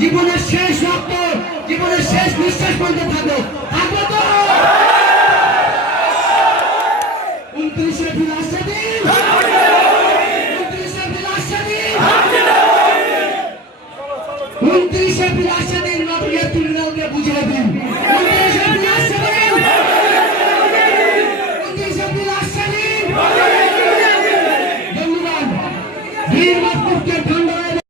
জীবনের শেষ রক্ত, জীবনের শেষ নিঃশ্বাস পর্যন্ত থাকবো, থাকবো তো। 29 এপ্রিল আসছে দিন, 29 এপ্রিল আসছে দিন, 29 এপ্রিল আসছে দিন, নতুন তৃণমূলকে বুঝিয়ে দিন।